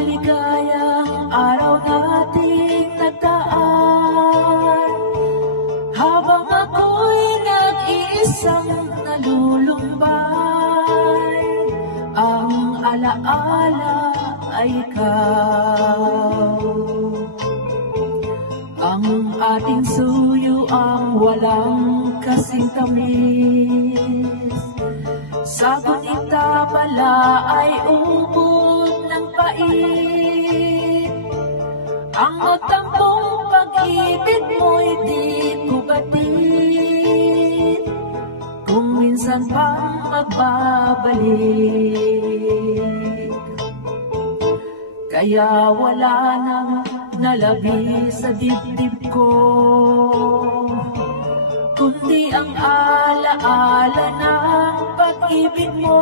maligayang araw nating nagdaan. Habang ako'y nag-iisang nalulumbay, ang alaala ay ikaw. Ang ating suyo ang walang kasing tamis, sa gunita pala ay ubod ng pait. Ang magtampong pag-ibig mo'y di ko batid, kung minsan pang magbabalik. Kaya wala nang nalabi sa dibdib ko, kundi ang alaala ng pag-ibig mo.